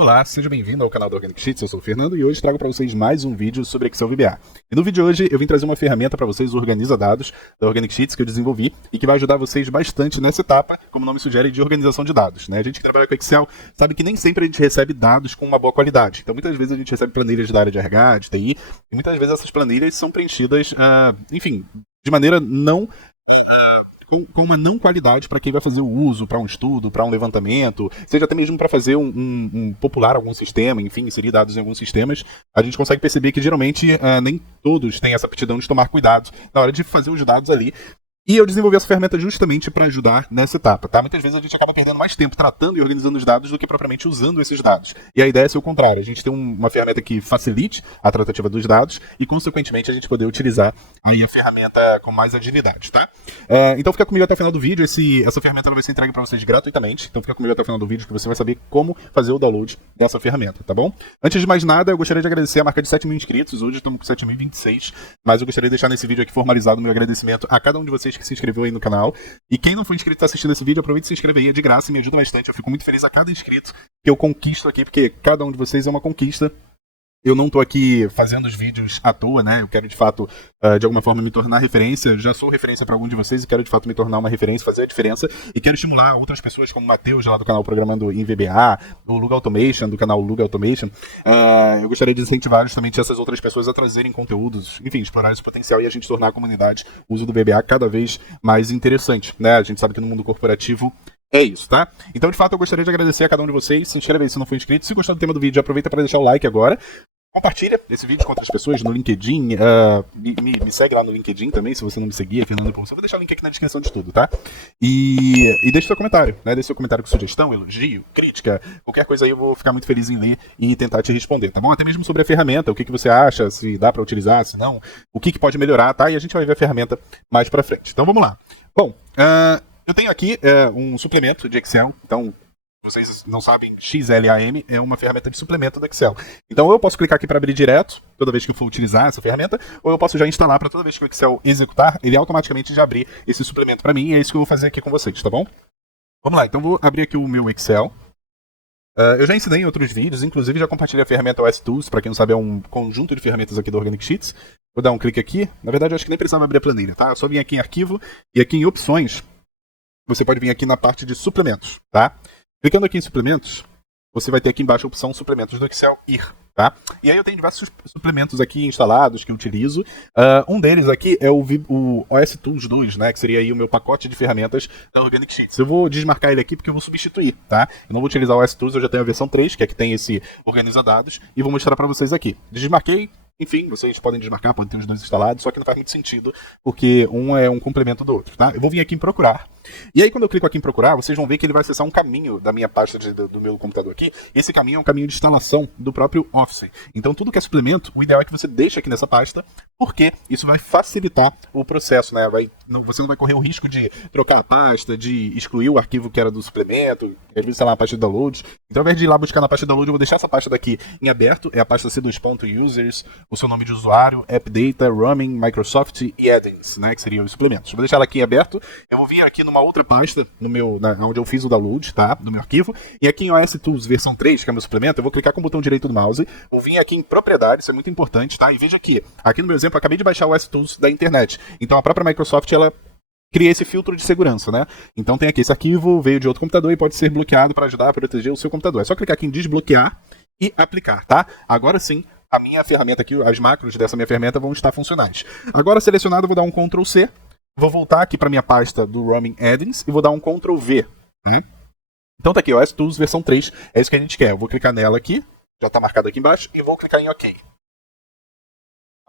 Olá, seja bem-vindo ao canal da Organic Sheets, eu sou o Fernando e hoje trago para vocês mais um vídeo sobre Excel VBA. E no vídeo de hoje eu vim trazer uma ferramenta para vocês, o Organiza Dados, da Organic Sheets, que eu desenvolvi e que vai ajudar vocês bastante nessa etapa, como o nome sugere, de organização de dados. Né? A gente que trabalha com Excel sabe que nem sempre a gente recebe dados com uma boa qualidade. Então muitas vezes a gente recebe planilhas da área de RH, de TI, e muitas vezes essas planilhas são preenchidas, de maneira não... com uma não qualidade para quem vai fazer o uso, para um estudo, para um levantamento, seja até mesmo para fazer um popular algum sistema, enfim, inserir dados em alguns sistemas, a gente consegue perceber que geralmente nem todos têm essa aptidão de tomar cuidado na hora de fazer os dados ali. E eu desenvolvi essa ferramenta justamente para ajudar nessa etapa, tá? Muitas vezes a gente acaba perdendo mais tempo tratando e organizando os dados do que propriamente usando esses dados. E a ideia é ser o contrário, a gente tem uma ferramenta que facilite a tratativa dos dados e, consequentemente, a gente poder utilizar aí a ferramenta com mais agilidade, tá? Então fica comigo até o final do vídeo, essa ferramenta vai ser entregue para vocês gratuitamente, então fica comigo até o final do vídeo que você vai saber como fazer o download dessa ferramenta, tá bom? Antes de mais nada, eu gostaria de agradecer a marca de 7.000 inscritos, hoje estamos com 7.026, mas eu gostaria de deixar nesse vídeo aqui formalizado o meu agradecimento a cada um de vocês que se inscreveu aí no canal. E quem não for inscrito e está assistindo esse vídeo, aproveite e se inscreva aí, é de graça e me ajuda bastante. Eu fico muito feliz a cada inscrito que eu conquisto aqui, porque cada um de vocês é uma conquista. Eu não tô aqui fazendo os vídeos à toa, né? Eu quero, de fato, de alguma forma me tornar referência. Já sou referência para algum de vocês e quero, de fato, me tornar uma referência, fazer a diferença. E quero estimular outras pessoas, como o Matheus, lá do canal Programando em VBA, o Lug Automation, do canal Lug Automation. Eu gostaria de incentivar justamente essas outras pessoas a trazerem conteúdos, enfim, explorar esse potencial e a gente tornar a comunidade, o uso do VBA, cada vez mais interessante, né? A gente sabe que no mundo corporativo é isso, tá? Então, de fato, eu gostaria de agradecer a cada um de vocês. Se inscreve aí se não for inscrito. Se gostou do tema do vídeo, aproveita para deixar o like agora. Compartilha esse vídeo com outras pessoas no LinkedIn. Me segue lá no LinkedIn também, se você não me seguir, Fernando Pulso. Eu vou deixar o link aqui na descrição de tudo, tá? E deixe seu comentário, né? Deixe seu comentário com sugestão, elogio, crítica, qualquer coisa aí eu vou ficar muito feliz em ler e tentar te responder, tá bom? Até mesmo sobre a ferramenta, o que você acha, se dá para utilizar, se não, o que pode melhorar, tá? E a gente vai ver a ferramenta mais pra frente. Então vamos lá. Bom, eu tenho aqui um suplemento de Excel, então... Vocês não sabem, XLAM é uma ferramenta de suplemento do Excel. Então eu posso clicar aqui para abrir direto, toda vez que eu for utilizar essa ferramenta, ou eu posso já instalar para toda vez que o Excel executar, ele automaticamente já abrir esse suplemento para mim, e é isso que eu vou fazer aqui com vocês, tá bom? Vamos lá, então vou abrir aqui o meu Excel. Eu já ensinei em outros vídeos, inclusive já compartilhei a ferramenta OS Tools, para quem não sabe é um conjunto de ferramentas aqui do Organic Sheets. Vou dar um clique aqui, na verdade eu acho que nem precisava abrir a planilha, tá? Eu só vim aqui em arquivo, e aqui em opções, você pode vir aqui na parte de suplementos, tá? Clicando aqui em suplementos, você vai ter aqui embaixo a opção suplementos do Excel IR, tá? E aí eu tenho diversos suplementos aqui instalados que eu utilizo. Um deles aqui é o OS Tools 2, né? Que seria aí o meu pacote de ferramentas da Organic Sheets. Eu vou desmarcar ele aqui porque eu vou substituir, tá? Eu não vou utilizar o OS Tools, eu já tenho a versão 3, que é que tem esse Organiza Dados, e vou mostrar para vocês aqui. Desmarquei. Enfim, vocês podem desmarcar, podem ter os dois instalados, só que não faz muito sentido, porque um é um complemento do outro, tá? Eu vou vir aqui em procurar. E aí, quando eu clico aqui em procurar, vocês vão ver que ele vai acessar um caminho da minha pasta do meu computador aqui. E esse caminho é um caminho de instalação do próprio Office. Então, tudo que é suplemento, o ideal é que você deixe aqui nessa pasta, porque isso vai facilitar o processo, né? Você não vai correr o risco de trocar a pasta, de excluir o arquivo que era do suplemento, às vezes, sei lá, a pasta de download. Então, ao invés de ir lá buscar na pasta de download, eu vou deixar essa pasta daqui em aberto, é a pasta C2.users, o seu nome de usuário, App Data, Roaming, Microsoft e Add-ins, né, que seriam os suplementos. Eu vou deixar ela aqui em aberto, eu vou vir aqui numa outra pasta, onde eu fiz o download, tá, do meu arquivo, e aqui em OS Tools versão 3, que é o meu suplemento, eu vou clicar com o botão direito do mouse, vou vir aqui em propriedades, isso é muito importante, tá, e veja aqui no meu exemplo, eu acabei de baixar o OS Tools da internet, então a própria Microsoft, ela cria esse filtro de segurança, né? Então tem aqui esse arquivo, veio de outro computador e pode ser bloqueado para ajudar a proteger o seu computador. É só clicar aqui em desbloquear e aplicar, tá? Agora sim, a minha ferramenta aqui, as macros dessa minha ferramenta vão estar funcionais. Agora selecionado, eu vou dar um Ctrl C, vou voltar aqui para minha pasta do Roaming Add-ins e vou dar um Ctrl V. Então tá aqui, OS Tools versão 3, é isso que a gente quer. Eu vou clicar nela aqui, já está marcado aqui embaixo, e vou clicar em OK.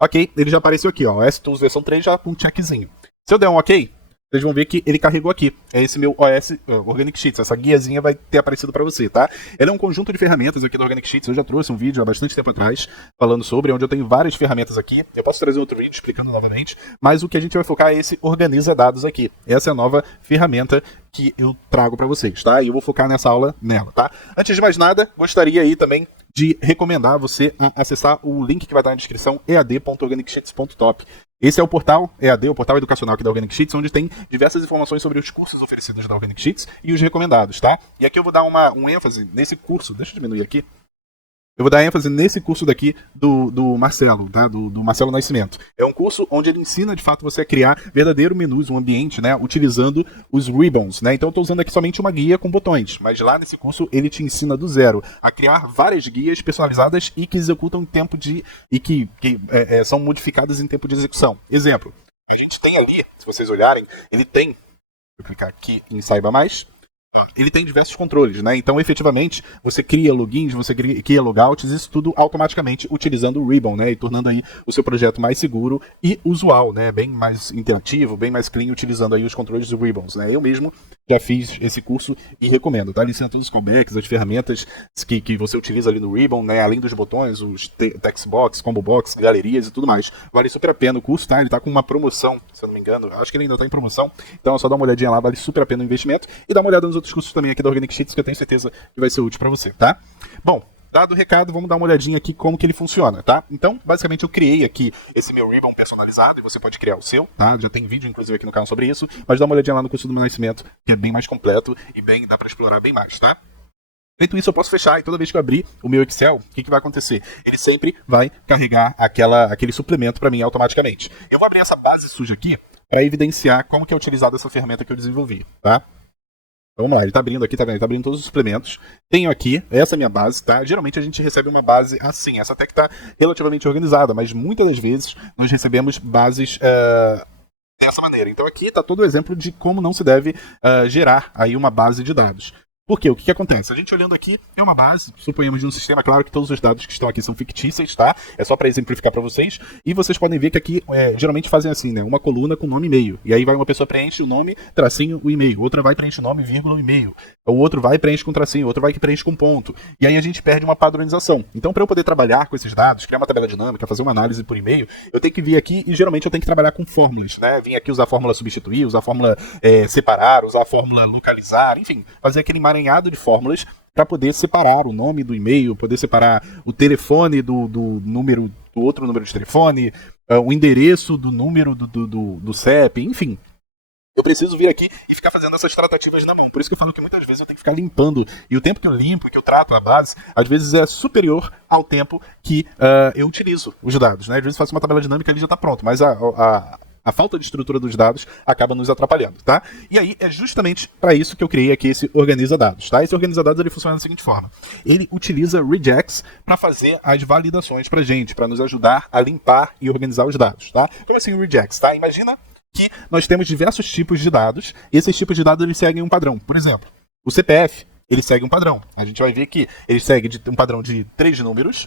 Ok, ele já apareceu aqui, ó, OS Tools versão 3 já com um checkzinho. Se eu der um OK, vocês vão ver que ele carregou aqui. É esse meu OS Organic Sheets. Essa guiazinha vai ter aparecido para você, tá? Ele é um conjunto de ferramentas aqui do Organic Sheets. Eu já trouxe um vídeo há bastante tempo atrás falando sobre, onde eu tenho várias ferramentas aqui. Eu posso trazer outro vídeo explicando novamente, mas o que a gente vai focar é esse Organiza Dados aqui. Essa é a nova ferramenta que eu trago para vocês, tá? E eu vou focar nessa aula nela, tá? Antes de mais nada, gostaria aí também de recomendar você acessar o link que vai estar na descrição, ead.organicsheets.top. Esse é o portal EAD, o portal educacional aqui da Organic Sheets, onde tem diversas informações sobre os cursos oferecidos da Organic Sheets e os recomendados, tá? E aqui eu vou dar um ênfase nesse curso, deixa eu diminuir aqui, eu vou dar ênfase nesse curso daqui do Marcelo, tá? Do Marcelo Nascimento. É um curso onde ele ensina, de fato, você a criar verdadeiro menus, um ambiente, né? Utilizando os ribbons, né? Então eu estou usando aqui somente uma guia com botões, mas lá nesse curso ele te ensina do zero a criar várias guias personalizadas e que executam em tempo de... e que são modificadas em tempo de execução. Exemplo, a gente tem ali, se vocês olharem, ele tem... Deixa eu clicar aqui em Saiba Mais. Ele tem diversos controles, né? Então, efetivamente, você cria logins, você cria logouts, isso tudo automaticamente utilizando o Ribbon, né? E tornando aí o seu projeto mais seguro e usual, né? Bem mais interativo, bem mais clean, utilizando aí os controles do Ribbons, né? Eu mesmo já fiz esse curso e recomendo, tá? Ele ensina todos os callbacks, as ferramentas que você utiliza ali no Ribbon, né? Além dos botões, os text box, combo box, galerias e tudo mais. Vale super a pena o curso, tá? Ele tá com uma promoção, se eu não me engano, acho que ele ainda tá em promoção, então é só dar uma olhadinha lá, vale super a pena o investimento e dá uma olhada nos outros cursos também aqui da Organic Sheets que eu tenho certeza que vai ser útil para você, tá? Bom, dado o recado, vamos dar uma olhadinha aqui como que ele funciona, tá? Então, basicamente eu criei aqui esse meu ribbon personalizado e você pode criar o seu, tá? Já tem vídeo inclusive aqui no canal sobre isso, mas dá uma olhadinha lá no curso do meu Nascimento, que é bem mais completo e bem dá para explorar bem mais, tá? Feito isso, eu posso fechar e toda vez que eu abrir o meu Excel, o que vai acontecer? Ele sempre vai carregar aquele suplemento para mim automaticamente. Eu vou abrir essa base suja aqui para evidenciar como que é utilizada essa ferramenta que eu desenvolvi, tá? Vamos lá, ele tá abrindo aqui, tá vendo? Ele tá abrindo todos os suplementos. Tenho aqui, essa é a minha base, tá? Geralmente a gente recebe uma base assim, essa até que tá relativamente organizada, mas muitas das vezes nós recebemos bases dessa maneira. Então aqui tá todo o exemplo de como não se deve gerar aí uma base de dados. Por quê? O que acontece? A gente olhando aqui é uma base, suponhamos de um sistema, claro que todos os dados que estão aqui são fictícios, tá? É só para exemplificar para vocês. E vocês podem ver que aqui geralmente fazem assim, né? Uma coluna com nome e e-mail. E aí vai uma pessoa preenche o nome, tracinho, o e-mail. Outra vai preenche o nome, vírgula, o e-mail. O outro vai preenche com tracinho, o outro vai que preenche com ponto. E aí a gente perde uma padronização. Então, para eu poder trabalhar com esses dados, criar uma tabela dinâmica, fazer uma análise por e-mail, eu tenho que vir aqui e geralmente eu tenho que trabalhar com fórmulas, né? Vim aqui usar a fórmula substituir, usar a fórmula separar, usar a fórmula localizar, enfim, fazer aquele emaranhado de fórmulas para poder separar o nome do e-mail, poder separar o telefone do número do outro número de telefone, o endereço do número do CEP, enfim. Eu preciso vir aqui e ficar fazendo essas tratativas na mão. Por isso que eu falo que muitas vezes eu tenho que ficar limpando. E o tempo que eu limpo, que eu trato a base, às vezes é superior ao tempo que eu utilizo os dados, né? Às vezes eu faço uma tabela dinâmica e ele já está pronto, mas a falta de estrutura dos dados acaba nos atrapalhando, tá? E aí é justamente para isso que eu criei aqui esse Organiza Dados, tá? Esse Organiza Dados ele funciona da seguinte forma. Ele utiliza regex para fazer as validações pra gente, para nos ajudar a limpar e organizar os dados, tá? Como assim o regex, tá? Imagina que nós temos diversos tipos de dados, e esses tipos de dados eles seguem um padrão. Por exemplo, o CPF, ele segue um padrão. A gente vai ver que ele segue um padrão de 3 números.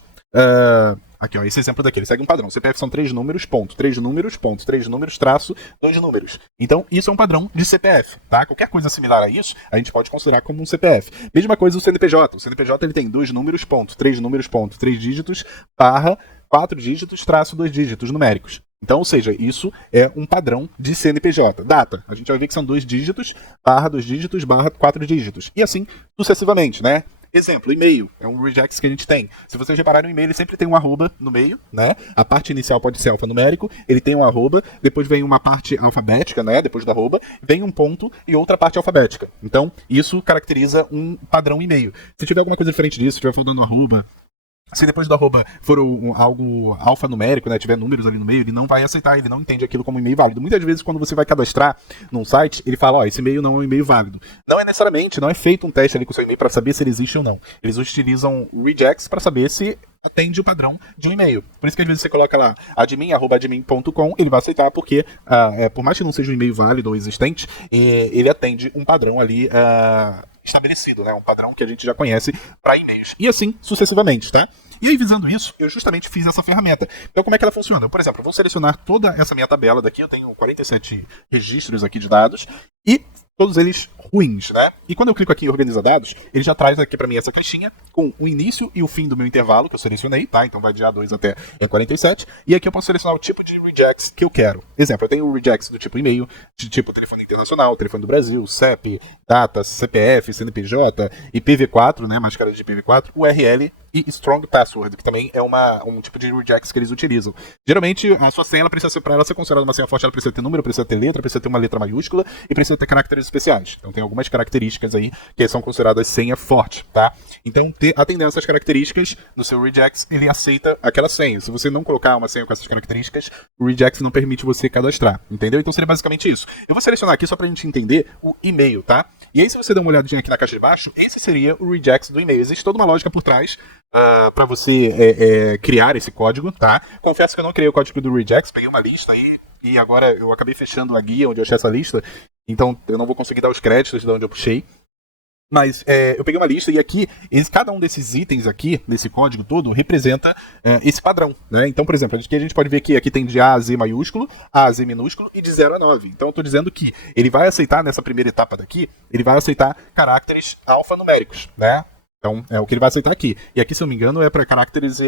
Aqui, ó, esse exemplo daqui, ele segue um padrão. CPF são 3 números, ponto. 3 números, ponto. 3 números, traço, 2 números. Então, isso é um padrão de CPF, tá? Qualquer coisa similar a isso, a gente pode considerar como um CPF. Mesma coisa o CNPJ. O CNPJ, ele tem 2 números, ponto. 3 números, ponto. 3 dígitos, barra, 4 dígitos, traço, 2 dígitos numéricos. Então, ou seja, isso é um padrão de CNPJ. Data, a gente vai ver que são 2 dígitos, barra 2 dígitos, barra 4 dígitos. E assim, sucessivamente, né? Exemplo, e-mail, é um regex que a gente tem. Se vocês repararem, o e-mail ele sempre tem um arroba no meio, né? A parte inicial pode ser alfanumérico, ele tem um arroba, depois vem uma parte alfabética, né? Depois do arroba, vem um ponto e outra parte alfabética. Então, isso caracteriza um padrão e-mail. Se tiver alguma coisa diferente disso, se estiver falando arroba, se depois do arroba for algo alfanumérico, né, tiver números ali no meio, ele não vai aceitar, ele não entende aquilo como e-mail válido. Muitas vezes, quando você vai cadastrar num site, ele fala, ó, esse e-mail não é um e-mail válido. Não é necessariamente, não é feito um teste ali com o seu e-mail para saber se ele existe ou não. Eles utilizam regex para saber se atende o padrão de um e-mail. Por isso que às vezes você coloca lá admin@admin.com, ele vai aceitar porque, por mais que não seja um e-mail válido ou existente, ele atende um padrão ali estabelecido, né? Um padrão que a gente já conhece para e-mails. E assim sucessivamente, tá? E aí, visando isso, eu justamente fiz essa ferramenta. Então, como é que ela funciona? Eu, por exemplo, vou selecionar toda essa minha tabela daqui, eu tenho 47 registros aqui de dados, e todos eles ruins, né? E quando eu clico aqui em Organiza Dados, ele já traz aqui para mim essa caixinha com o início e o fim do meu intervalo, que eu selecionei, tá? Então vai de A2 até E47, e aqui eu posso selecionar o tipo de regex que eu quero. Exemplo, eu tenho o regex do tipo e-mail, de tipo telefone internacional, telefone do Brasil, CEP, data, CPF, CNPJ, IPv4, né? Mais cara de IPv4, URL e Strong Password, que também é um tipo de regex que eles utilizam. Geralmente, a sua senha, para ela ser considerada uma senha forte, ela precisa ter número, precisa ter letra, precisa ter uma letra maiúscula e precisa ter caracteres especiais. Então tem algumas características aí que são consideradas senha forte, tá? Então, atendendo essas características, no seu regex, ele aceita aquela senha. Se você não colocar uma senha com essas características, o regex não permite você cadastrar, entendeu? Então seria basicamente isso. Eu vou selecionar aqui só pra gente entender o e-mail, tá? E aí, se você der uma olhadinha aqui na caixa de baixo, esse seria o regex do e-mail. Existe toda uma lógica por trás para você criar esse código, tá? Confesso que eu não criei o código do regex, peguei uma lista aí e agora eu acabei fechando a guia onde eu achei essa lista, então eu não vou conseguir dar os créditos de onde eu puxei. Mas eu peguei uma lista e aqui, cada um desses itens aqui, desse código todo, representa esse padrão, né? Então, por exemplo, aqui a gente pode ver que aqui tem de A a Z maiúsculo, A a Z minúsculo e de 0 a 9. Então eu estou dizendo que ele vai aceitar, nessa primeira etapa daqui, ele vai aceitar caracteres alfanuméricos, né? Então, é o que ele vai aceitar aqui. E aqui, se eu não me engano, é para caracteres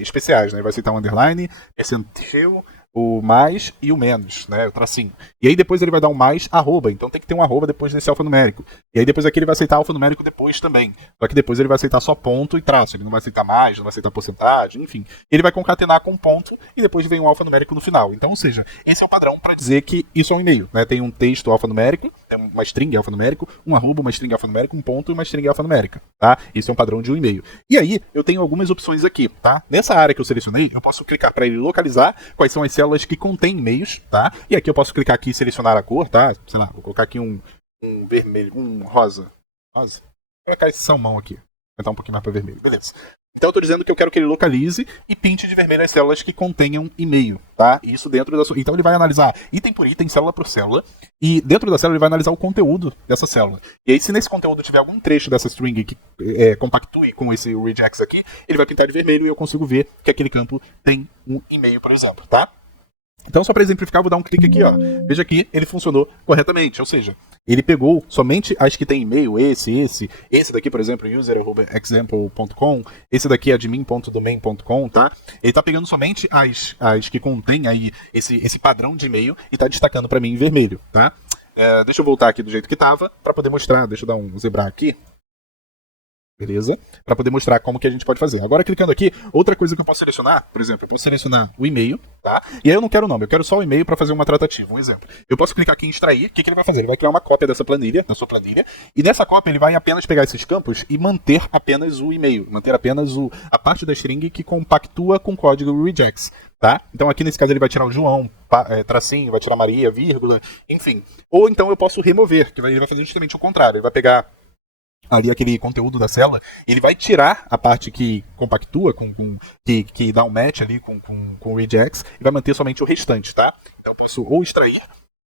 especiais, né? Ele vai aceitar o underline, percentil, o mais e o menos, né? O tracinho. E aí depois ele vai dar um mais arroba. Então tem que ter um arroba depois desse alfanumérico. E aí depois aqui ele vai aceitar alfanumérico depois também. Só que depois ele vai aceitar só ponto e traço. Ele não vai aceitar mais, não vai aceitar porcentagem, enfim. Ele vai concatenar com ponto e depois vem um alfanumérico no final. Então, ou seja, esse é o padrão para dizer que isso é um e-mail, né? Tem um texto alfanumérico, tem uma string alfanumérico, um arroba, uma string alfanumérica, um ponto e uma string alfanumérica, tá? Isso é um padrão de um e-mail. E aí eu tenho algumas opções aqui, tá? Nessa área que eu selecionei, eu posso clicar para ele localizar quais são as células que contêm e-mails, tá? E aqui eu posso clicar aqui e selecionar a cor, tá? Sei lá, vou colocar aqui um vermelho, um rosa. Rosa? Vou colocar esse salmão aqui. Vou aumentar um pouquinho mais para vermelho, beleza. Então eu estou dizendo que eu quero que ele localize e pinte de vermelho as células que contenham e-mail, tá? Isso dentro da sua... Então ele vai analisar item por item, célula por célula, e dentro da célula ele vai analisar o conteúdo dessa célula. E aí se nesse conteúdo tiver algum trecho dessa string que compactue com esse regex aqui, ele vai pintar de vermelho e eu consigo ver que aquele campo tem um e-mail, por exemplo, tá? Então, só para exemplificar, vou dar um clique aqui, ó. Veja que ele funcionou corretamente, ou seja, ele pegou somente as que tem e-mail, esse daqui, por exemplo, user@example.com, esse daqui é admin.domain.com, tá? Ele tá pegando somente as que contêm aí esse padrão de e-mail e tá destacando para mim em vermelho, tá? Deixa eu voltar aqui do jeito que tava, para poder mostrar, deixa eu dar um zebrar aqui. Beleza? Para poder mostrar como que a gente pode fazer. Agora, clicando aqui, outra coisa que eu posso selecionar, por exemplo, eu posso selecionar o e-mail, tá? E aí eu não quero o nome, eu quero só o e-mail para fazer uma tratativa. Um exemplo. Eu posso clicar aqui em extrair, o que ele vai fazer? Ele vai criar uma cópia dessa planilha, da sua planilha, e nessa cópia ele vai apenas pegar esses campos e manter apenas o e-mail, manter apenas a parte da string que compactua com o código regex, tá? Então aqui nesse caso ele vai tirar o João, tracinho, vai tirar Maria, vírgula, enfim. Ou então eu posso remover, que ele vai fazer justamente o contrário, ele vai pegar ali aquele conteúdo da célula, ele vai tirar a parte que compactua, que dá um match ali com o regex, e vai manter somente o restante, tá? Então eu posso ou extrair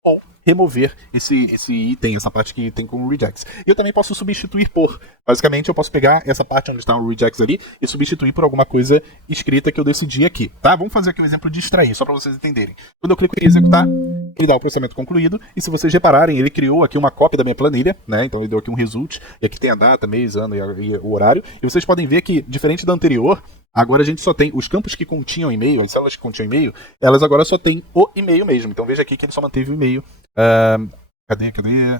ou remover esse item, essa parte que tem com o regex. E eu também posso substituir por. Basicamente, eu posso pegar essa parte onde está o regex ali e substituir por alguma coisa escrita que eu decidi aqui, tá? Vamos fazer aqui um exemplo de extrair, só para vocês entenderem. Quando eu clico em executar, ele dá o processamento concluído, e se vocês repararem, ele criou aqui uma cópia da minha planilha, né? Então ele deu aqui um result, e aqui tem a data, mês, ano e o horário, e vocês podem ver que, diferente da anterior, agora a gente só tem os campos que continham e-mail, as células que continham e-mail, elas agora só tem o e-mail mesmo. Então veja aqui que ele só manteve o e-mail. Cadê?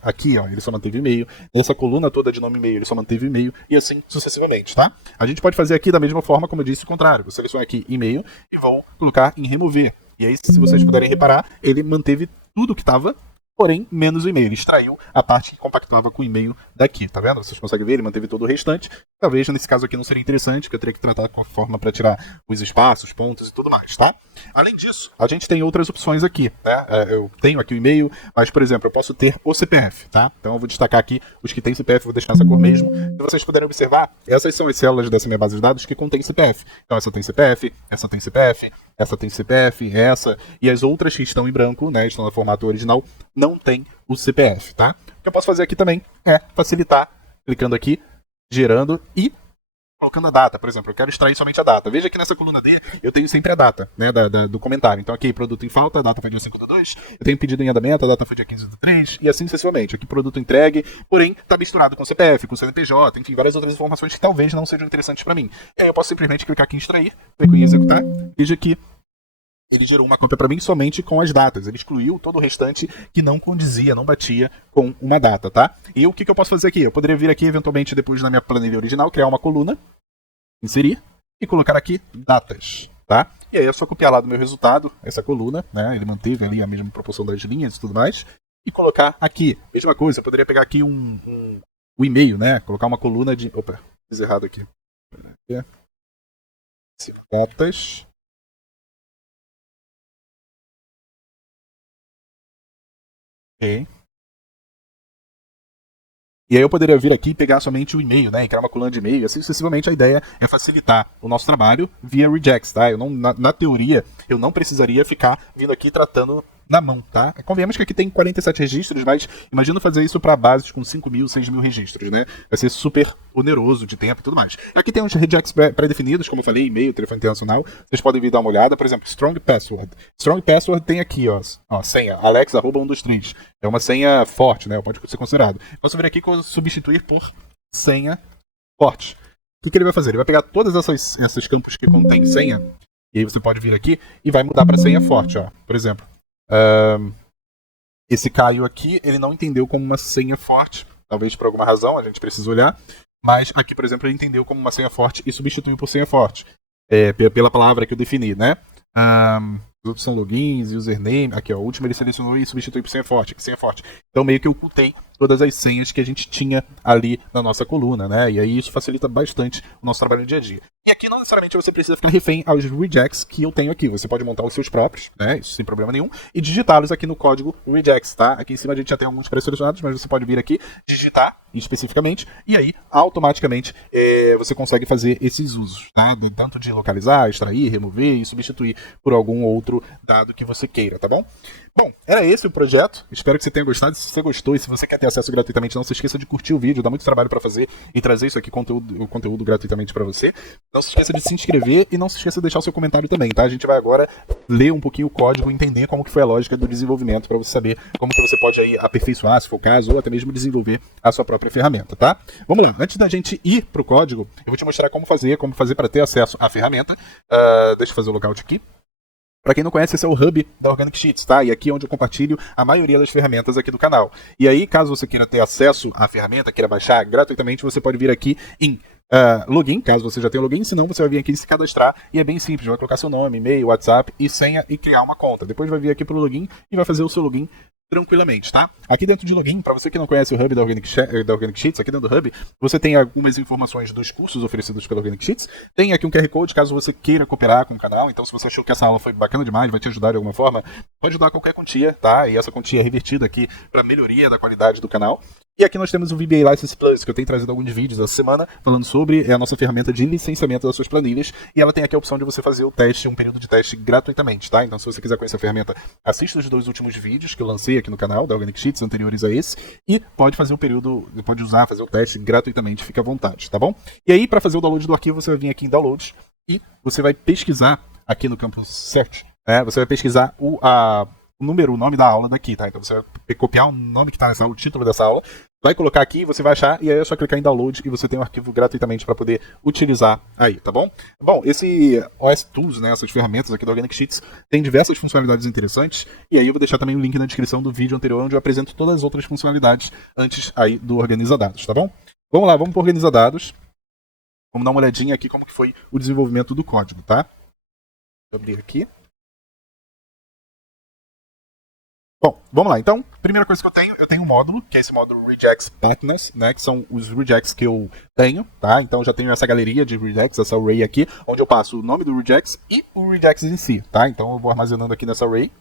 Aqui, ó, ele só manteve o e-mail. Nessa coluna toda de nome e-mail, ele só manteve o e-mail, e assim sucessivamente, tá? A gente pode fazer aqui da mesma forma, como eu disse, o contrário. Eu seleciono aqui e-mail e vou colocar em remover. E aí, se vocês puderem reparar, ele manteve tudo que estava, porém, menos o e-mail. Ele extraiu a parte que compactuava com o e-mail daqui, tá vendo? Vocês conseguem ver, ele manteve todo o restante. Talvez, nesse caso aqui, não seria interessante, porque eu teria que tratar com a forma para tirar os espaços, pontos e tudo mais, tá? Além disso, a gente tem outras opções aqui, né? Eu tenho aqui o e-mail, mas, por exemplo, eu posso ter o CPF, tá? Então eu vou destacar aqui os que têm CPF, vou deixar essa cor mesmo. Se vocês puderem observar, essas são as células dessa minha base de dados que contém CPF. Então essa tem CPF, essa tem CPF, essa tem CPF, essa, e as outras que estão em branco, né, estão no formato original, não tem o CPF, tá? O que eu posso fazer aqui também é facilitar, clicando aqui, gerando e colocando a data. Por exemplo, eu quero extrair somente a data. Veja que nessa coluna D eu tenho sempre a data, né, do comentário. Então aqui, produto em falta, a data foi dia 5/2, eu tenho pedido em andamento, a data foi dia 15/3, e assim sucessivamente. Aqui, produto entregue, porém, está misturado com CPF, com CNPJ, enfim, várias outras informações que talvez não sejam interessantes para mim. E aí eu posso simplesmente clicar aqui em extrair, clico em executar, veja que ele gerou uma cópia para mim somente com as datas. Ele excluiu todo o restante que não condizia, não batia com uma data, tá? E o que eu posso fazer aqui? Eu poderia vir aqui, eventualmente, depois na minha planilha original, criar uma coluna, inserir e colocar aqui datas, tá? E aí é só copiar lá do meu resultado essa coluna, né? Ele manteve ali a mesma proporção das linhas e tudo mais, e colocar aqui. Mesma coisa, eu poderia pegar aqui o e-mail, né? Colocar uma coluna de... Opa, fiz errado aqui. Datas. Ok. E aí eu poderia vir aqui e pegar somente o e-mail, né? E criar uma coluna de e-mail. Assim sucessivamente, a ideia é facilitar o nosso trabalho via regex, tá? Eu não, na teoria, eu não precisaria ficar vindo aqui tratando na mão, tá? Convenhamos que aqui tem 47 registros, mas imagina fazer isso para bases com 5.000, 6.000 registros, né? Vai ser super oneroso de tempo e tudo mais. Aqui tem uns regex pré-definidos, como eu falei, e-mail, telefone internacional. Vocês podem vir dar uma olhada. Por exemplo, Strong Password. Strong Password tem aqui, ó senha, alex@123. É uma senha forte, né? Pode ser considerado. Posso vir aqui e substituir por senha forte. O que ele vai fazer? Ele vai pegar todas esses campos que contêm senha, e aí você pode vir aqui e vai mudar para senha forte, ó. Por exemplo, esse Caio aqui, ele não entendeu como uma senha forte, talvez por alguma razão, a gente precisa olhar, mas aqui, por exemplo, ele entendeu como uma senha forte e substituiu por senha forte, pela palavra que eu defini, né? Os outros são logins, username, aqui ó, o último ele selecionou e substituiu por senha forte, Então meio que eu ocultei todas as senhas que a gente tinha ali na nossa coluna, né? E aí isso facilita bastante o nosso trabalho no dia a dia. E aqui não necessariamente você precisa ficar refém aos regex que eu tenho aqui. Você pode montar os seus próprios, né? Isso sem problema nenhum. E digitá-los aqui no código regex, tá? Aqui em cima a gente já tem alguns pré-selecionados, mas você pode vir aqui, digitar especificamente, e aí automaticamente você consegue fazer esses usos, tá? Tanto de localizar, extrair, remover e substituir por algum outro dado que você queira, tá bom? Bom, era esse o projeto. Espero que você tenha gostado. Se você gostou e se você quer ter acesso gratuitamente, não se esqueça de curtir o vídeo. Dá muito trabalho para fazer e trazer isso aqui, o conteúdo gratuitamente para você. Não se esqueça de se inscrever e não se esqueça de deixar o seu comentário também, tá? A gente vai agora ler um pouquinho o código, entender como que foi a lógica do desenvolvimento para você saber como que você pode aí aperfeiçoar, se for o caso, ou até mesmo desenvolver a sua própria ferramenta, tá? Vamos lá. Antes da gente ir pro código, eu vou te mostrar como fazer para ter acesso à ferramenta. Deixa eu fazer o logout aqui. Para quem não conhece, esse é o hub da Organic Sheets, tá? E aqui é onde eu compartilho a maioria das ferramentas aqui do canal. E aí, caso você queira ter acesso à ferramenta, queira baixar gratuitamente, você pode vir aqui em login, caso você já tenha login, senão você vai vir aqui e se cadastrar, e é bem simples, vai colocar seu nome, e-mail, WhatsApp e senha e criar uma conta. Depois vai vir aqui pro login e vai fazer o seu login tranquilamente, tá? Aqui dentro de login, para você que não conhece o Hub da Organic Sheets, aqui dentro do Hub, você tem algumas informações dos cursos oferecidos pela Organic Sheets. Tem aqui um QR Code, caso você queira cooperar com o canal. Então, se você achou que essa aula foi bacana demais, vai te ajudar de alguma forma, pode ajudar qualquer quantia, tá? E essa quantia é revertida aqui para melhoria da qualidade do canal. E aqui nós temos o VBA License Plus, que eu tenho trazido alguns vídeos essa semana falando sobre a nossa ferramenta de licenciamento das suas planilhas. E ela tem aqui a opção de você fazer o teste, um período de teste gratuitamente, tá? Então, se você quiser conhecer a ferramenta, assista os 2 últimos vídeos que eu lancei aqui no canal da Organic Sheets, anteriores a esse, e pode fazer o período, pode usar, fazer o teste gratuitamente, fica à vontade, tá bom? E aí, para fazer o download do arquivo, você vai vir aqui em Downloads e você vai pesquisar aqui no campo Search, você vai pesquisar o nome da aula daqui, tá? Então você vai copiar o nome que está nessa aula, o título dessa aula, vai colocar aqui, você vai achar, e aí é só clicar em download e você tem um arquivo gratuitamente para poder utilizar aí, tá bom? Bom, esse OS Tools, né, essas ferramentas aqui do Organic Sheets, tem diversas funcionalidades interessantes, e aí eu vou deixar também o link na descrição do vídeo anterior, onde eu apresento todas as outras funcionalidades antes aí do Organiza Dados, tá bom? Vamos lá, vamos para o Organiza Dados. Vamos dar uma olhadinha aqui como que foi o desenvolvimento do código, tá? Vou abrir aqui. Bom, vamos lá. Então, primeira coisa que eu tenho um módulo, que é esse módulo Regex Partners, né, que são os regex que eu tenho, tá? Então, eu já tenho essa galeria de regex, essa array aqui, onde eu passo o nome do regex e o regex em si, tá? Então, eu vou armazenando aqui nessa array.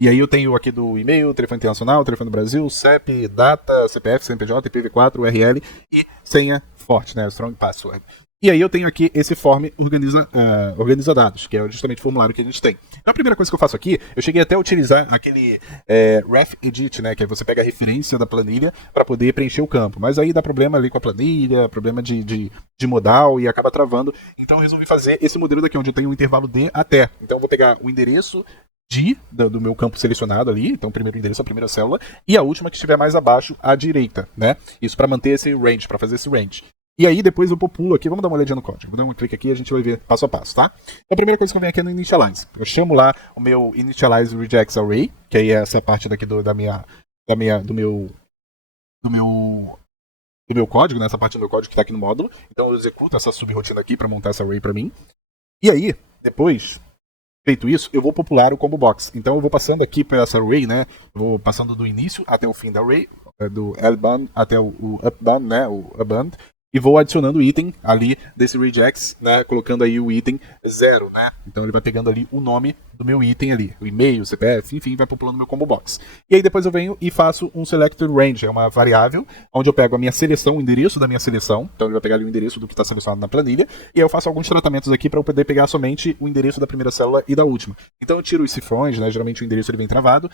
E aí eu tenho aqui do e-mail, telefone internacional, telefone do Brasil, CEP, data, CPF, CNPJ, IPv4, URL e senha forte, né, Strong Password. E aí eu tenho aqui esse form organiza dados, que é justamente o formulário que a gente tem. Então a primeira coisa que eu faço aqui, eu cheguei até a utilizar aquele ref edit, né, que aí você pega a referência da planilha para poder preencher o campo. Mas aí dá problema ali com a planilha, problema de modal e acaba travando. Então eu resolvi fazer esse modelo daqui, onde eu tenho um intervalo de até. Então eu vou pegar o endereço do meu campo selecionado ali, então o primeiro endereço, a primeira célula, e a última que estiver mais abaixo, à direita, né? Isso para manter esse range, para fazer esse range. E aí depois eu populo aqui, vamos dar uma olhadinha no código, vou dar um clique aqui e a gente vai ver passo a passo, tá? Então, a primeira coisa que eu venho aqui é no initialize. Eu chamo lá o meu initialize regex array, que aí é essa parte daqui do meu do meu código, nessa parte do meu código que está aqui no módulo. Então eu executo essa subrotina aqui para montar essa array para mim. E aí, depois, feito isso, eu vou popular o combo box. Então eu vou passando aqui por essa array, né? Eu vou passando do início até o fim da array, do L-bound até o up-bound, né? O up-bound. E vou adicionando o item ali desse regex, né? Colocando aí o item 0, né? Então ele vai pegando ali o nome do meu item ali, o e-mail, o CPF, enfim, vai populando meu combo box. E aí depois eu venho e faço um selected range, é uma variável onde eu pego a minha seleção, o endereço da minha seleção. Então ele vai pegar ali o endereço do que está selecionado na planilha. E aí eu faço alguns tratamentos aqui para eu poder pegar somente o endereço da primeira célula e da última. Então eu tiro os cifrões, né? Geralmente o endereço ele vem travado.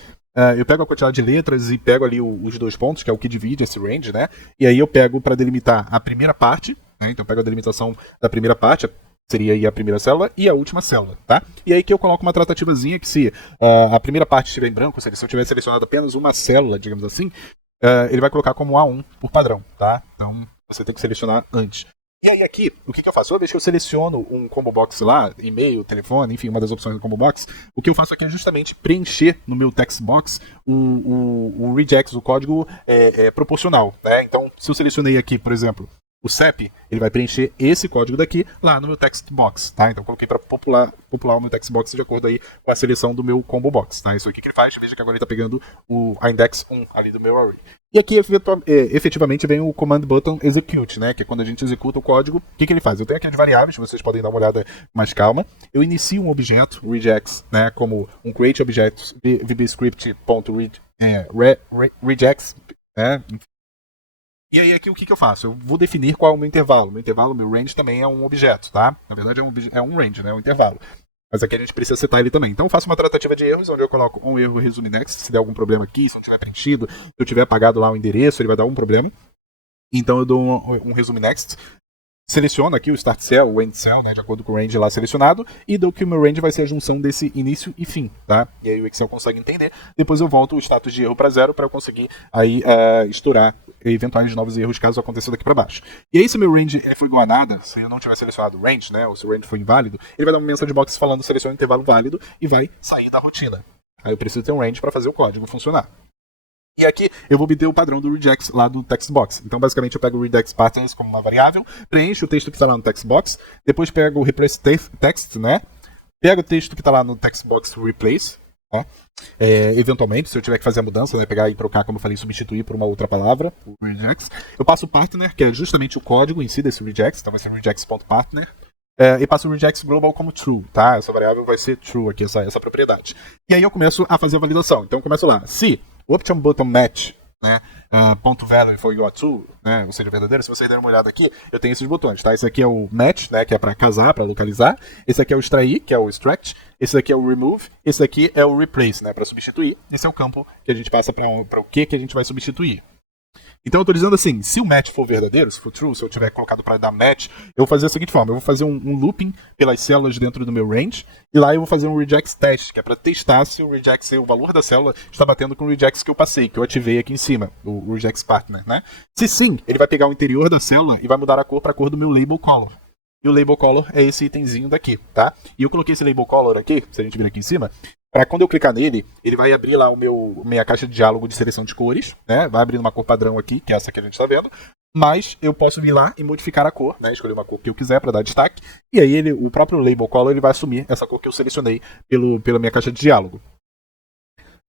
Eu pego a quantidade de letras e pego ali os 2 pontos, que é o que divide esse range, né? E aí eu pego para delimitar a primeira parte, né? Então eu pego a delimitação da primeira parte, seria aí a primeira célula e a última célula, tá? E aí que eu coloco uma tratativazinha que se a primeira parte estiver em branco, ou seja, se eu tiver selecionado apenas uma célula, digamos assim, ele vai colocar como A1 por padrão, tá? Então você tem que selecionar antes. E aí aqui, o que eu faço? Toda vez que eu seleciono um combo box lá, e-mail, telefone, enfim, uma das opções do combo box, o que eu faço aqui é justamente preencher no meu text box o regex, o código proporcional, né? Então, se eu selecionei aqui, por exemplo, o CEP, ele vai preencher esse código daqui lá no meu text box, tá? Então eu coloquei para popular o meu text box de acordo aí com a seleção do meu combo box, tá? Isso aqui que ele faz, veja que agora ele está pegando a index 1 ali do meu array. E aqui efetivamente vem o command button execute, né? Que é quando a gente executa o código, o que ele faz? Eu tenho aqui as variáveis, vocês podem dar uma olhada com mais calma. Eu inicio um objeto, regex, né? Como um create object vbscript.regex, né? E aí aqui o que eu faço? Eu vou definir qual é o meu intervalo. Meu intervalo, meu range também é um objeto, tá? Na verdade é um range, né? É um intervalo. Mas aqui a gente precisa setar ele também. Então eu faço uma tratativa de erros, onde eu coloco um erro resume next, se der algum problema aqui, se não tiver preenchido, se eu tiver apagado lá o endereço, ele vai dar algum problema. Então eu dou um resume next, seleciono aqui o start cell, o end cell, né, de acordo com o range lá selecionado, e dou que o meu range vai ser a junção desse início e fim, tá? E aí o Excel consegue entender. Depois eu volto o status de erro para 0 para eu conseguir aí estourar eventuais novos erros caso aconteça daqui para baixo. E aí se meu range foi igual a nada, se eu não tiver selecionado o range, né, ou se o range foi inválido, ele vai dar uma mensagem de box falando selecione o intervalo válido e vai sair da rotina. Aí eu preciso ter um range para fazer o código funcionar. E aqui eu vou obter o padrão do regex lá do text box. Então, basicamente, eu pego o regex patterns como uma variável, preencho o texto que está lá no text box, depois pego o replace text, né? Pego o texto que está lá no text box replace, tá? Eventualmente, se eu tiver que fazer a mudança, né, pegar e trocar, como eu falei, substituir por uma outra palavra, o regex. Eu passo o partner, que é justamente o código em si desse regex, então vai ser regex.partner. E passo o regex global como true, tá? Essa variável vai ser true aqui, essa propriedade. E aí eu começo a fazer a validação. Então eu começo lá, se o option button match, né, ponto value for igual a true, né, ou seja, verdadeiro, se vocês derem uma olhada aqui, eu tenho esses botões, tá? Esse aqui é o match, né, que é para casar, para localizar. Esse aqui é o extrair, que é o extract. Esse aqui é o remove. Esse aqui é o replace, né, para substituir. Esse é o campo que a gente passa para o que a gente vai substituir. Então eu estou dizendo assim, se o match for verdadeiro, se for true, se eu tiver colocado para dar match, eu vou fazer da seguinte forma, eu vou fazer um looping pelas células dentro do meu range, e lá eu vou fazer um regex test, que é para testar se o regex, o valor da célula, está batendo com o regex que eu passei, que eu ativei aqui em cima, o regex partner, né? Se sim, ele vai pegar o interior da célula e vai mudar a cor para a cor do meu label color. E o label color é esse itemzinho daqui, tá? E eu coloquei esse label color aqui, se a gente vir aqui em cima, para quando eu clicar nele, ele vai abrir lá minha caixa de diálogo de seleção de cores, né? Vai abrir uma cor padrão aqui, que é essa que a gente está vendo. Mas eu posso vir lá e modificar a cor, né? Escolher uma cor que eu quiser para dar destaque. E aí o próprio label color ele vai assumir essa cor que eu selecionei pela minha caixa de diálogo.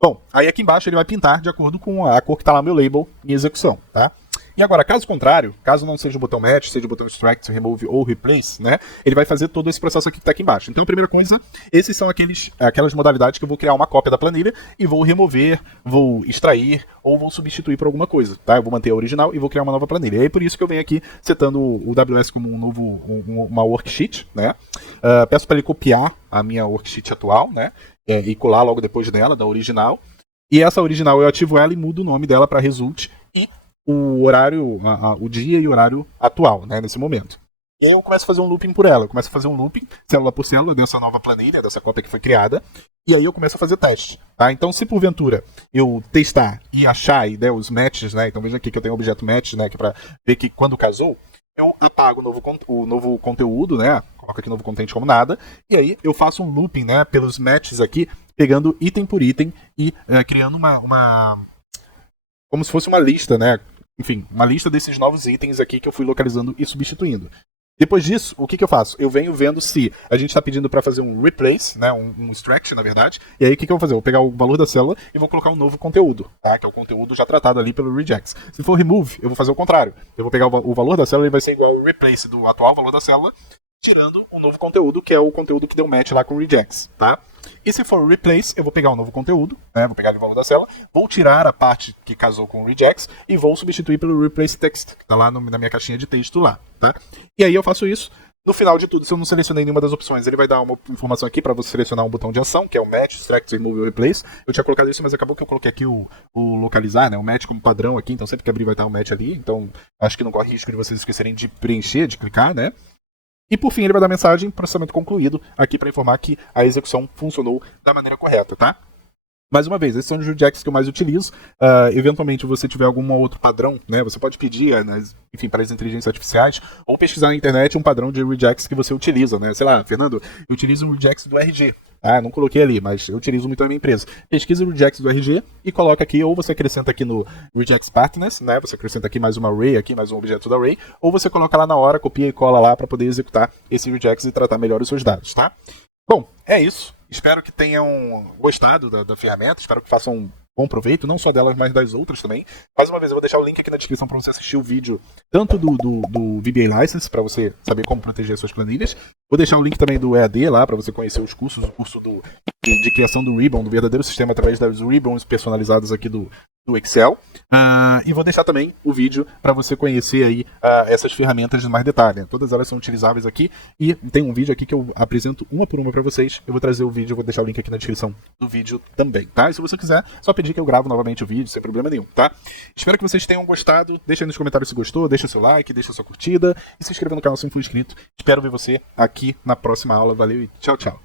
Bom, aí aqui embaixo ele vai pintar de acordo com a cor que está lá no meu label em execução, tá? E agora, caso contrário, caso não seja o botão match, seja o botão extract, remove ou replace, né, ele vai fazer todo esse processo aqui que está aqui embaixo. Então, a primeira coisa, esses são aquelas modalidades que eu vou criar uma cópia da planilha e vou remover, vou extrair ou vou substituir por alguma coisa, tá? Eu vou manter a original e vou criar uma nova planilha. E aí, por isso que eu venho aqui setando o WS como uma worksheet, né? Peço para ele copiar a minha worksheet atual, né? E colar logo depois dela, da original. E essa original eu ativo ela e mudo o nome dela para result e o horário, o dia e o horário atual, né, nesse momento. E aí eu começo a fazer um looping por ela. Eu começo a fazer um looping, célula por célula, dessa nova planilha, dessa cópia que foi criada. E aí eu começo a fazer teste. Tá? Então, se porventura eu testar e achar e der os matches, né? Então veja aqui que eu tenho o objeto match, né? Que é para ver que quando casou, eu apago o novo conteúdo, né? Coloco aqui novo content como nada. E aí eu faço um looping, né? Pelos matches aqui, pegando item por item e criando uma como se fosse uma lista, né? enfim, uma lista desses novos itens aqui que eu fui localizando e substituindo. Depois disso, o que eu faço? Eu venho vendo se a gente está pedindo para fazer um replace, né, um extract, na verdade, e aí o que eu vou fazer? Eu vou pegar o valor da célula e vou colocar um novo conteúdo, tá? Que é o conteúdo já tratado ali pelo regex. Se for remove, eu vou fazer o contrário. Eu vou pegar o valor da célula e vai ser igual ao replace do atual valor da célula, tirando um novo conteúdo, que é o conteúdo que deu match lá com o regex, tá? E se for replace, eu vou pegar um novo conteúdo, né? Vou pegar o valor da célula, vou tirar a parte que casou com o regex e vou substituir pelo replace text, que tá lá na minha caixinha de texto lá, tá? E aí eu faço isso. No final de tudo, se eu não selecionei nenhuma das opções, ele vai dar uma informação aqui para você selecionar um botão de ação, que é o match, extract, remove ou replace. Eu tinha colocado isso, mas acabou que eu coloquei aqui o localizar, né? O match como padrão aqui, então sempre que abrir vai estar o match ali. Então acho que não corre risco de vocês esquecerem de preencher, de clicar, né? E por fim ele vai dar mensagem, processamento concluído, aqui para informar que a execução funcionou da maneira correta, tá? Mais uma vez, esses são os regex que eu mais utilizo. Eventualmente, se você tiver algum outro padrão, né, você pode pedir, enfim, para as inteligências artificiais, ou pesquisar na internet um padrão de regex que você utiliza, né? Sei lá, Fernando, eu utilizo um regex do RG. Não coloquei ali, mas eu utilizo muito na minha empresa. Pesquisa o regex do RG e coloca aqui, ou você acrescenta aqui no regex partners, né? Você acrescenta aqui mais uma array, aqui mais um objeto da array, ou você coloca lá na hora, copia e cola lá para poder executar esse regex e tratar melhor os seus dados, tá? Bom, é isso. Espero que tenham gostado da ferramenta, espero que façam um bom proveito, não só delas, mas das outras também. Mais uma vez, eu vou deixar o link aqui na descrição para você assistir o vídeo, tanto do VBA License, para você saber como proteger suas planilhas. Vou deixar o link também do EAD lá, para você conhecer os cursos, o curso de criação do Ribbon, do verdadeiro sistema através das Ribbons personalizadas aqui do Excel. E vou deixar também o vídeo para você conhecer aí essas ferramentas em mais detalhe, né? Todas elas são utilizáveis aqui e tem um vídeo aqui que eu apresento uma por uma para vocês. Eu vou trazer o vídeo, vou deixar o link aqui na descrição do vídeo também, tá? E se você quiser, só pedir que eu gravo novamente o vídeo, sem problema nenhum, tá? Espero que vocês tenham gostado. Deixa aí nos comentários se gostou, deixa seu like, deixa sua curtida e se inscreva no canal se não for inscrito. Espero ver você aqui na próxima aula. Valeu e tchau, tchau.